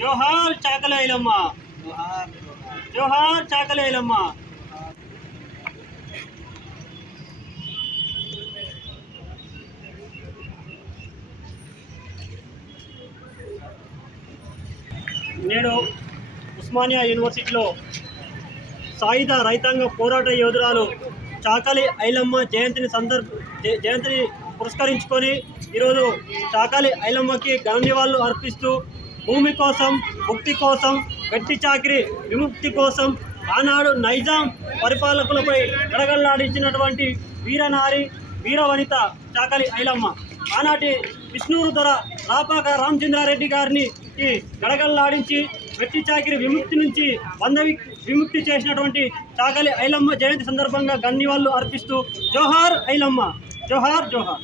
జోహార్ చాకలి ఐలమ్మ, జోహార్ చాకలి ఐలమ్మ. నేడు ఉస్మానియా యూనివర్సిటీలో సాయుధ రైతాంగ పోరాట యోధురాలు చాకలి ఐలమ్మ జయంతిని పురస్కరించుకొని ఈరోజు చాకలి ఐలమ్మకి ఘన నివాళులు అర్పిస్తూ భూమి కోసం, ముక్తి కోసం, వెట్టి చాకిరి విముక్తి కోసం ఆనాడు నైజాం పరిపాలకులపై గడగడలాడించినటువంటి వీరనారి వీరవనిత చాకలి ఐలమ్మ. ఆనాటి విష్ణువురు ధర రాపాక రామచంద్రారెడ్డి గారిని గడగడలాడించి వెట్టి చాకిరి విముక్తి నుంచి విముక్తి చేసినటువంటి చాకలి ఐలమ్మ జయంతి సందర్భంగా గన్నివాళ్ళు అర్పిస్తూ జోహార్ ఐలమ్మ, జోహార్ జోహార్.